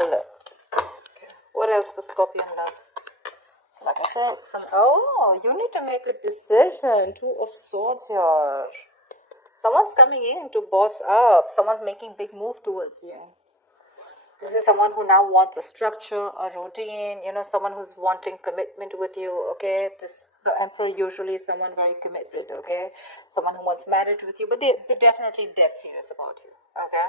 Look. What else for Scorpio in love? So like I said, you need to make a decision. Two of Swords here. Someone's coming in to boss up. Someone's making big move towards you. This is someone who now wants a structure, a routine, someone who's wanting commitment with you, okay? The Emperor usually is someone very committed, okay? Someone who wants marriage with you, but they're definitely dead serious about you, okay?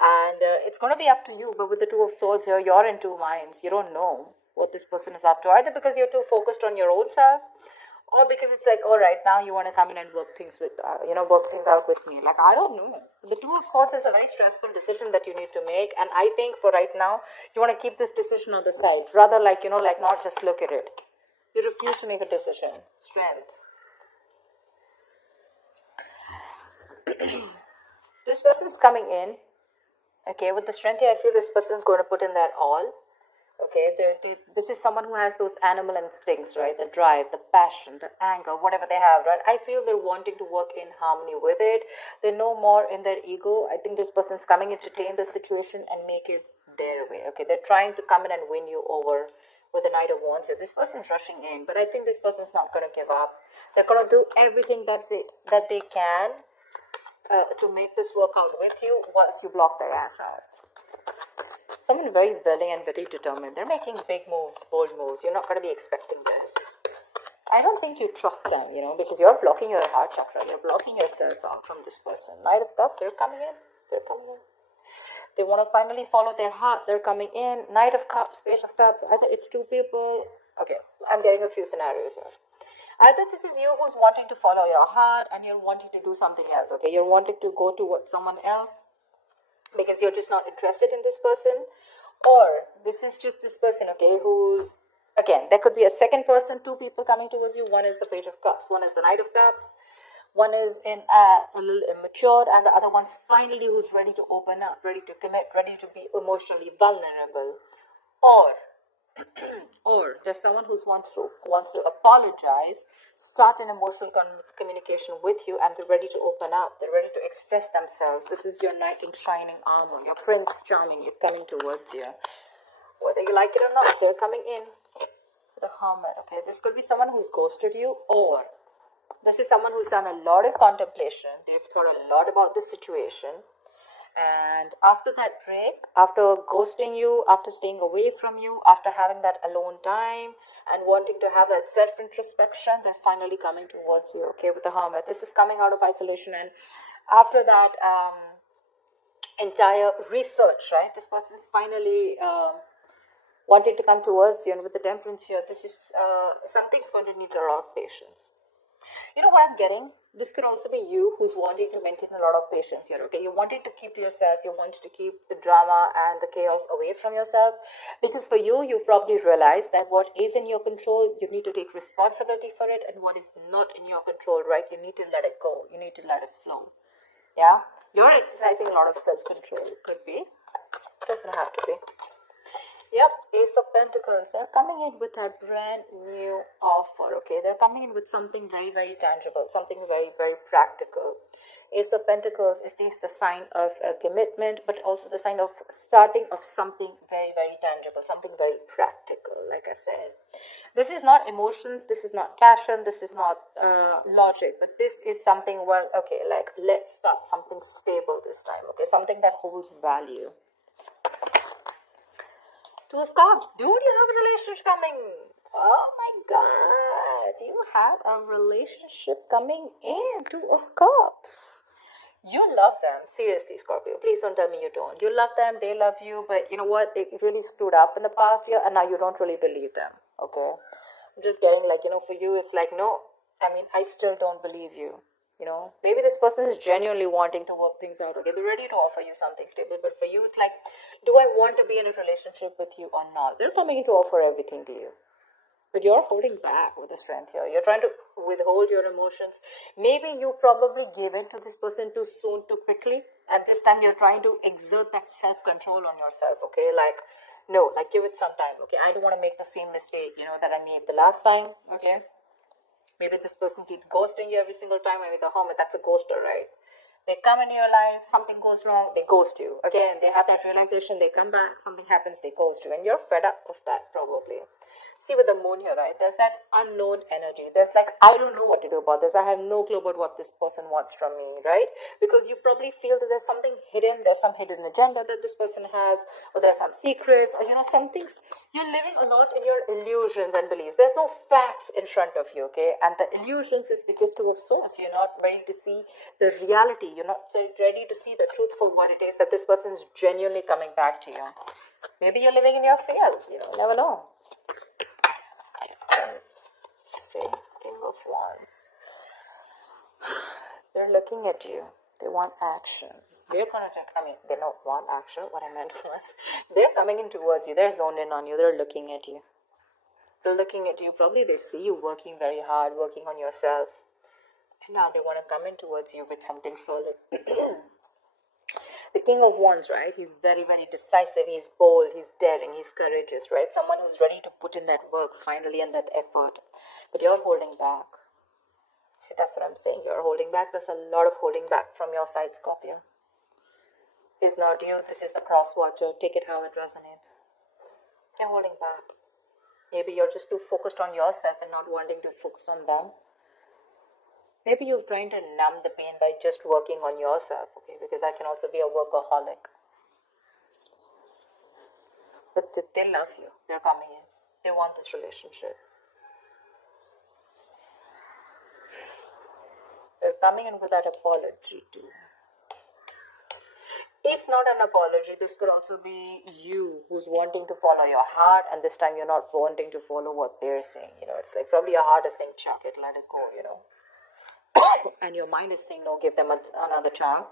And it's going to be up to you, but with the Two of Swords here, you're in two minds. You don't know what this person is up to, either because you're too focused on your own self, or because it's like, all right, now you want to come in and work things out with me. Like, I don't know. The Two of Swords is a very stressful decision that you need to make, and I think for right now, you want to keep this decision on the side, rather like not just look at it. You refuse to make a decision. Strength. This person's coming in. Okay, with the strength here, I feel this person's going to put in their all. Okay, this is someone who has those animal instincts, right? The drive, the passion, the anger, whatever they have, right? I feel they're wanting to work in harmony with it. They're no more in their ego. I think this person's coming in to tame the situation and make it their way. Okay, they're trying to come in and win you over with the Knight of Wands here. This person's rushing in, but I think this person's not going to give up. They're going to do everything that they can to make this work out with you once you block their ass out. Someone very willing and very determined. They're making big moves, bold moves. You're not going to be expecting this. I don't think you trust them, because you're blocking your heart chakra. You're blocking yourself out from this person. Knight of Cups, they're coming in. They're coming in. They want to finally follow their heart. They're coming in. Knight of Cups, Page of Cups. Either it's two people. Okay, I'm getting a few scenarios here. Either this is you who's wanting to follow your heart and you're wanting to do something else. Okay, you're wanting to go towards someone else because you're just not interested in this person, or this is just this person, okay, who's, again, there could be a second person, two people coming towards you. One is the Page of Cups, one is the Knight of Cups, one is a little immature, and the other one's finally who's ready to open up, ready to commit, ready to be emotionally vulnerable, or there's someone who wants to apologize, start an emotional communication with you, and they're ready to open up. They're ready to express themselves. This is your knight in shining armor. Your Prince Charming is coming towards you. Whether you like it or not, they're coming in. The Hermit. Okay, this could be someone who's ghosted you, or this is someone who's done a lot of contemplation. They've thought a lot about the situation. And after that break, after ghosting you, after staying away from you, after having that alone time and wanting to have that self-introspection, they're finally coming towards you, okay, with the Hermit. This is coming out of isolation, and after that entire research, right, this person is finally wanting to come towards you. And with the Temperance here, this is something's going to need a lot of patience. You know what I'm getting? This could also be you who's wanting to maintain a lot of patience here, okay? You wanted to keep to yourself. You wanted to keep the drama and the chaos away from yourself. Because for you, you've probably realized that what is in your control, you need to take responsibility for it. And what is not in your control, right? You need to let it go. You need to let it flow. Yeah? You're exercising a lot of self-control. Could be. It doesn't have to be. Yep, Ace of Pentacles. They're coming in with a brand new offer, okay? They're coming in with something very, very tangible, something very, very practical. Ace of Pentacles is the sign of a commitment, but also the sign of starting of something very, very tangible, something very practical, like I said. This is not emotions, this is not passion, this is not logic, but this is something where, okay, like, let's start something stable this time, okay? Something that holds value. Two of Cups. Dude, you have a relationship coming. Oh my god. You have a relationship coming in. Two of Cups. You love them. Seriously, Scorpio. Please don't tell me you don't. You love them. They love you. But you know what? They really screwed up in the past year. And now you don't really believe them. Okay? I'm just getting like, for you, it's like, no. I mean, I still don't believe you. Maybe this person is genuinely wanting to work things out. Okay, they're ready to offer you something stable, but for you, it's like, do I want to be in a relationship with you or not? They're coming in to offer everything to you, but you're holding back with the strength here. You're trying to withhold your emotions. Maybe you probably gave in to this person too soon, too quickly, and this time you're trying to exert that self-control on yourself. Okay, like, no, like, give it some time. Okay, I don't want to make the same mistake, that I made the last time. Okay. Maybe this person keeps ghosting you every single time. Maybe the Hermit, that's a ghoster, right? They come into your life, something goes wrong, they ghost you. Again, they have that realization, they come back, something happens, they ghost you. And you're fed up of that probably. See, with the moon here, right, there's that unknown energy. There's like, I don't know what to do about this. I have no clue about what this person wants from me, right? Because you probably feel that there's something hidden, there's some hidden agenda that this person has, or there's some secrets, or some things. You're living a lot in your illusions and beliefs. There's no facts in front of you, okay? And the illusions is because Two of Swords, you're not ready to see the reality. You're not ready to see the truth for what it is that this person is genuinely coming back to you. Maybe you're living in your fears, never know. Say, King of Wands. They're looking at you. They want action. They're going to, they don't want action. What I meant was, they're coming in towards you. They're zoned in on you. They're looking at you. They're looking at you. Probably they see you working very hard, working on yourself. And now they want to come in towards you with something solid. The King of Wands, right? He's very, very decisive. He's bold. He's daring. He's courageous, right? Someone who's ready to put in that work finally and that effort. But you're holding back. See, that's what I'm saying. You're holding back. There's a lot of holding back from your side, Scorpio. If not you, this is the cross watcher. Take it how it resonates. You're holding back. Maybe you're just too focused on yourself and not wanting to focus on them. Maybe you're trying to numb the pain by just working on yourself, okay? Because that can also be a workaholic. But they love you. They're coming in. They want this relationship. They're coming in with that apology too. If not an apology, this could also be you who's wanting to follow your heart, and this time you're not wanting to follow what they're saying. It's like probably your heart is saying, chuck it, let it go, and your mind is saying, no, give them another chance.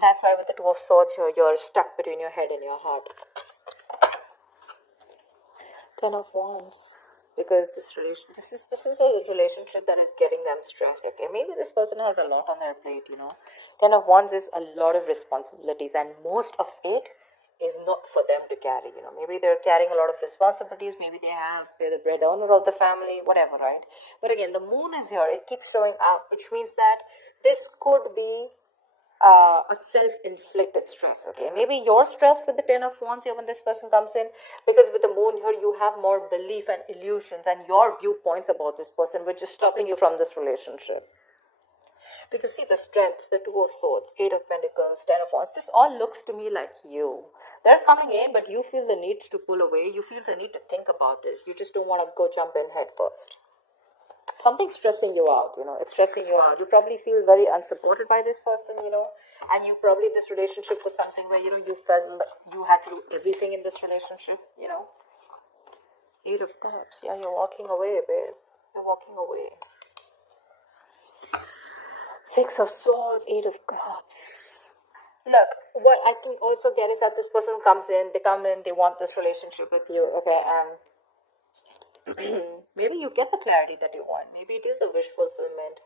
That's why with the Two of Swords here, you're stuck between your head and your heart. Ten of Wands. Because this is a relationship that is getting them stressed, okay? Maybe this person has a lot on their plate, Ten of Wands is a lot of responsibilities, and most of it is not for them to carry, Maybe they're carrying a lot of responsibilities, maybe they're the breadwinner of the family, whatever, right? But again, the moon is here, it keeps showing up, which means that this could be a self-inflicted stress, okay? Maybe you're stressed with the Ten of Wands here when this person comes in, because with the moon here, you have more belief and illusions and your viewpoints about this person, which is stopping you from this relationship. Because see, the strength, the Two of Swords, Eight of Pentacles, Ten of Wands, this all looks to me like you. They're coming in, but you feel the need to pull away. You feel the need to think about this. You just don't want to go jump in head first. Something's stressing you out, it's stressing you out. You probably feel very unsupported by this person, and you probably, this relationship was something where, you felt like you had to do everything in this relationship, Eight of Cups, yeah, you're walking away, babe. You're walking away. Six of Swords, Eight of Cups. Look, what I can also get is that this person comes in, they want this relationship with you, okay, and maybe you get the clarity that you want. Maybe it is a wish fulfillment.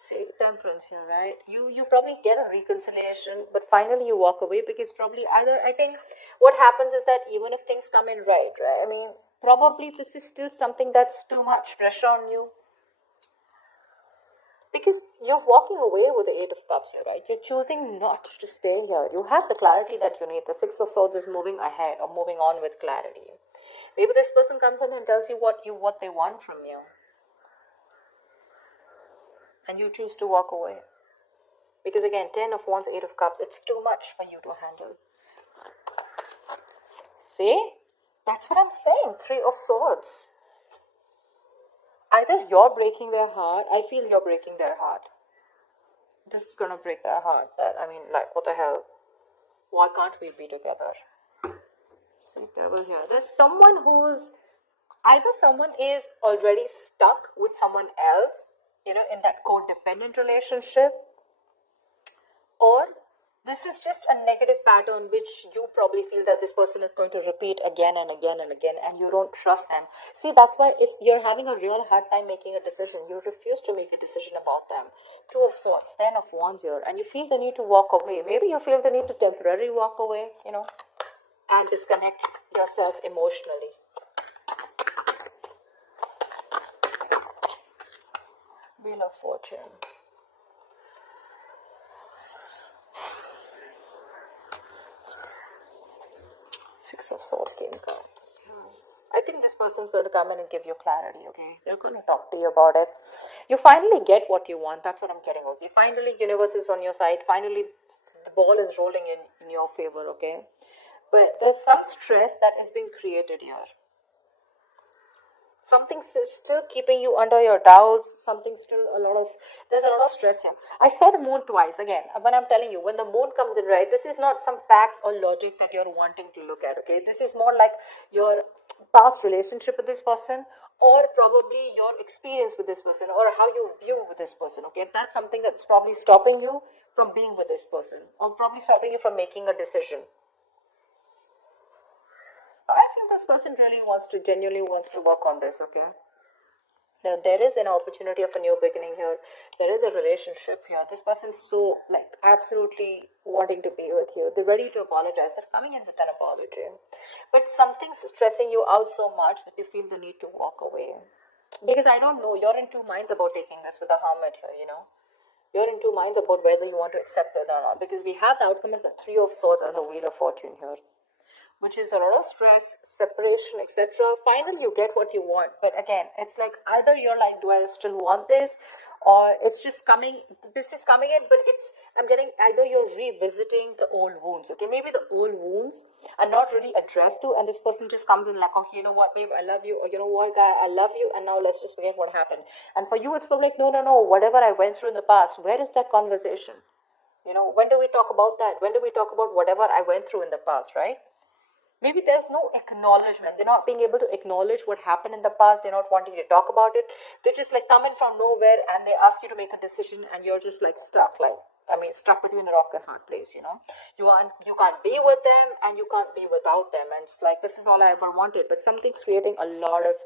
Say Temperance here, right? You probably get a reconciliation, but finally you walk away, because probably either, I think what happens is that even if things come in right? I mean, probably this is still something that's too much pressure on you. Because you're walking away with the Eight of Cups here, right? You're choosing not to stay here. You have the clarity that you need. The Six of Swords is moving ahead or moving on with clarity. Maybe this person comes in and tells you what they want from you. And you choose to walk away. Because again, Ten of Wands, Eight of Cups, it's too much for you to handle. See? That's what I'm saying. Three of Swords. Either you're breaking their heart, I feel you're breaking their heart. This is gonna break their heart. What the hell? Why can't we be together? See, Devil here. There's someone either someone is already stuck with someone else, in that codependent relationship, or this is just a negative pattern which you probably feel that this person is going to repeat again and again and again, and you don't trust them. See, that's why you're having a real hard time making a decision. You refuse to make a decision about them. Two of Swords, Ten of Wands here, and you feel the need to walk away. Maybe you feel the need to temporarily walk away, and disconnect yourself emotionally. Wheel of Fortune. Six of Swords came card. I think this person's going to come in and give you clarity, okay? They're going to talk to you about it. You finally get what you want. That's what I'm getting, okay? Finally, universe is on your side. Finally, the ball is rolling in your favor, okay? But there's some stress that is being created here. Something's still keeping you under your doubts. There's a lot of stress here. I saw the moon twice. Again, when I'm telling you, when the moon comes in, right, this is not some facts or logic that you're wanting to look at, okay? This is more like your past relationship with this person, or probably your experience with this person, or how you view with this person, okay? That's something that's probably stopping you from being with this person, or probably stopping you from making a decision. I think this person really genuinely wants to work on this, okay? Now, there is an opportunity of a new beginning here. There is a relationship here. This person's so, like, absolutely wanting to be with you. They're ready to apologize. They're coming in with an apology. But something's stressing you out so much that you feel the need to walk away. Because I don't know, you're in two minds about taking this with the hermit here, you know? You're in two minds about whether you want to accept it or not. Because we have the outcome as the Three of Swords and the Wheel of Fortune here, which is a lot of stress, separation, etc. Finally, you get what you want. But again, it's like either you're like, do I still want this? Or it's just coming, this is coming in, but I'm getting either you're revisiting the old wounds, okay? Maybe the old wounds are not really addressed to, and this person just comes in like, okay, you know what, babe, I love you, or you know what, guy, I love you, and now let's just forget what happened. And for you, it's probably like, no, whatever I went through in the past, where is that conversation? You know, when do we talk about that? When do we talk about whatever I went through in the past, right? Maybe there's no acknowledgement. They're not being able to acknowledge what happened in the past. They're not wanting to talk about it. They're just like coming from nowhere and they ask you to make a decision and you're just like stuck. Stuck between a rock and hard place, you know. You can't be with them and you can't be without them. And it's like, this is all I ever wanted. But something's creating a lot of